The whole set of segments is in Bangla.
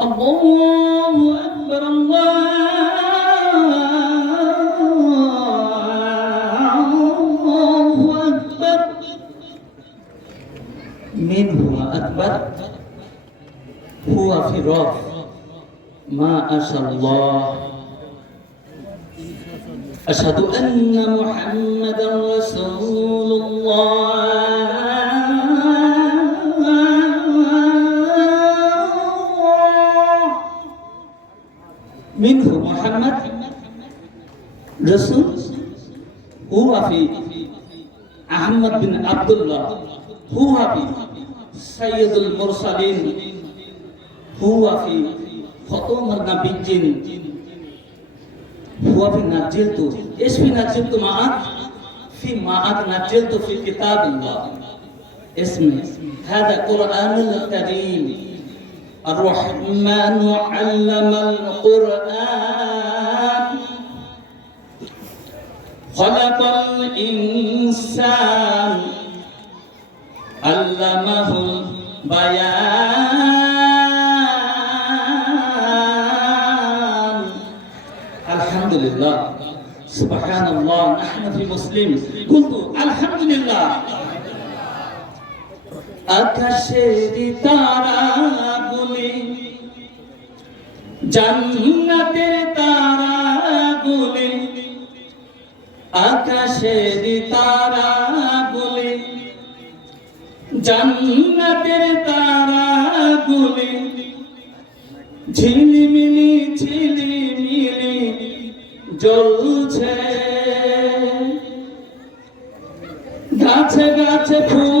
الله أكبر الله أكبر من هو أكبر هو فراق ما أشاء الله أشهد أن محمدا رسول الله هو في. أحمد بن عبد الله هو في. سيد المرسلين. هو في. خطوم النبيين هو في نجلت إيش في نجلت معك في معك نجلت في كتاب الله. اسمه هذا قرآن الكريم. الرحمن علم القرآن. خلق الإنسان علمه البيان الحمد لله سبحان الله نحن في مسلم قلت الحمد لله আকাশের তারাগুলি জান্নাতের তারাগুলি আকাশের তারাগুলি জান্নাতের তারা তারাগুলি ঝিলিমিলি ঝিলিমিলি জ্বলছে। গাছে গাছে ফুলগুলি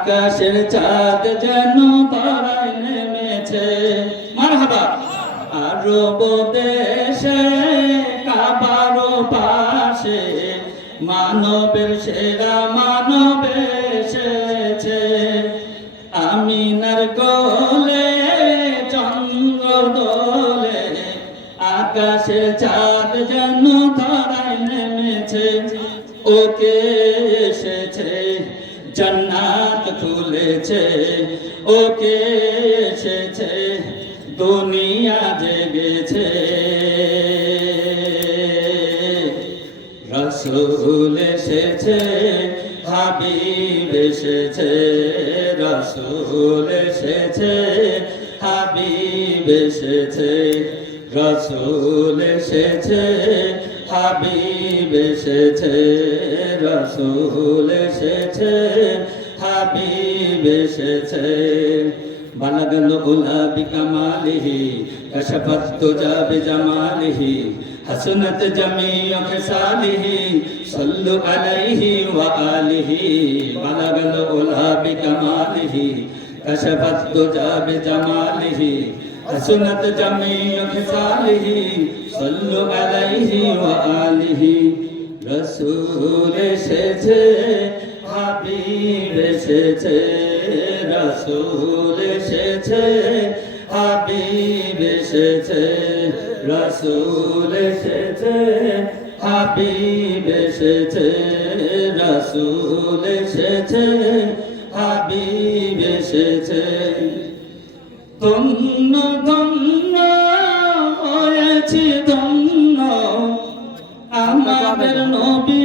আকাশের চাঁদ যেন তারায় নেমেছে। মারহাবা। আরব দেশে কাবার পাশে, মানবের সেরা মানব এসেছে। আমিনার কোলে চন্দ্র দোলে আকাশে চাঁদ যেন ধরায় নেমেছে। ওকে এসেছে। জান্নাত খুলেছে, ওকে এসেছে, দুনিয়া জেগেছে। রসুল এসেছে, হাবিব এসেছে, রসুল এসেছে, হাবিব এসেছে, রসুল এসেছে হাবিব এসেছে রসুল এসেছে হাবিব এসেছে بلغ الأولى بكماله كشف الدجى بجماله حسنت جميع خصاله صلوا عليه وآله بلغ الأولى بكماله كشف الدجى بجماله حسنت جميع خصاله صلوا عليه وآله রসুল এসেছে হাবিব এসেছে রসুল এসেছে হাবিব এসেছে রসুল এসেছে হাবিব এসেছে রসুল এসেছে হাবিব এসেছে ধন্য ধন্য হয়েছি ধন্য। আমাদের নবীকে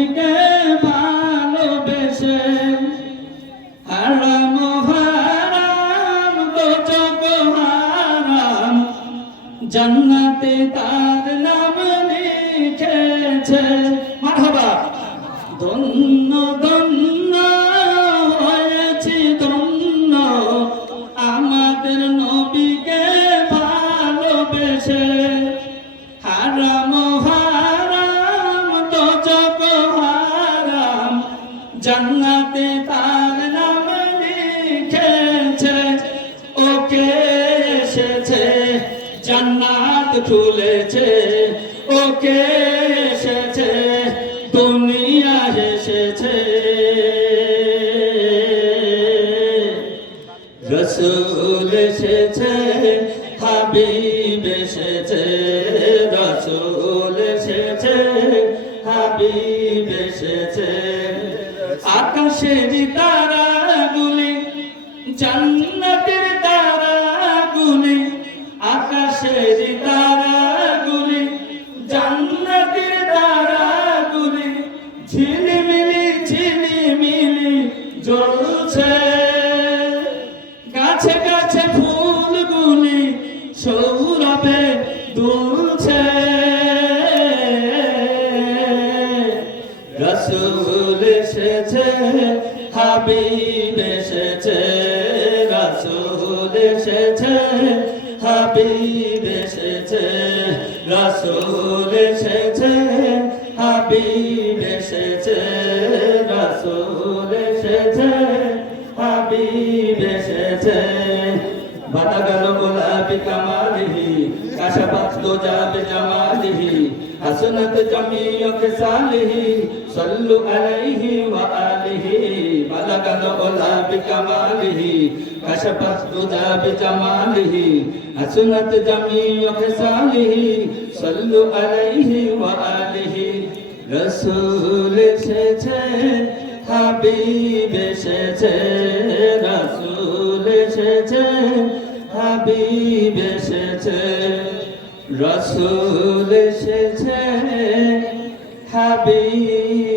জান্নাতে তার নাম লিখেছে, ওকে এসেছে, জান্নাত খুলেছে, ওকে এসেছে, দুনিয়া এসেছে রসুল এসেছে, হাবিব এসেছে, রসুল এসেছে, হাবিব এসেছে। আকাশের তারাগুলি জান্নাতের হাবিব এসেছে, রসুল এসেছে, হাবিব এসেছে, রসুল এসেছে, হাবিব এসেছে, রসুল এসেছে, হাবিব এসেছে। গেল গোলাপি কামালিহি যাবে জামালিহি। আলাইহি ওয়া আলিহি বাতা গেল গোলাপি কামালিহি কাশাবাত তো যাবে জামালিহি, হাসনাত জামিয়ত সালিহি, সাল্লু আলাইহি ওয়া আলিহি। রসুল এসেছে, হাবিব এসেছে, রসুল এসেছে, হাবিব এসেছে। রসুল এসেছে হাবিব।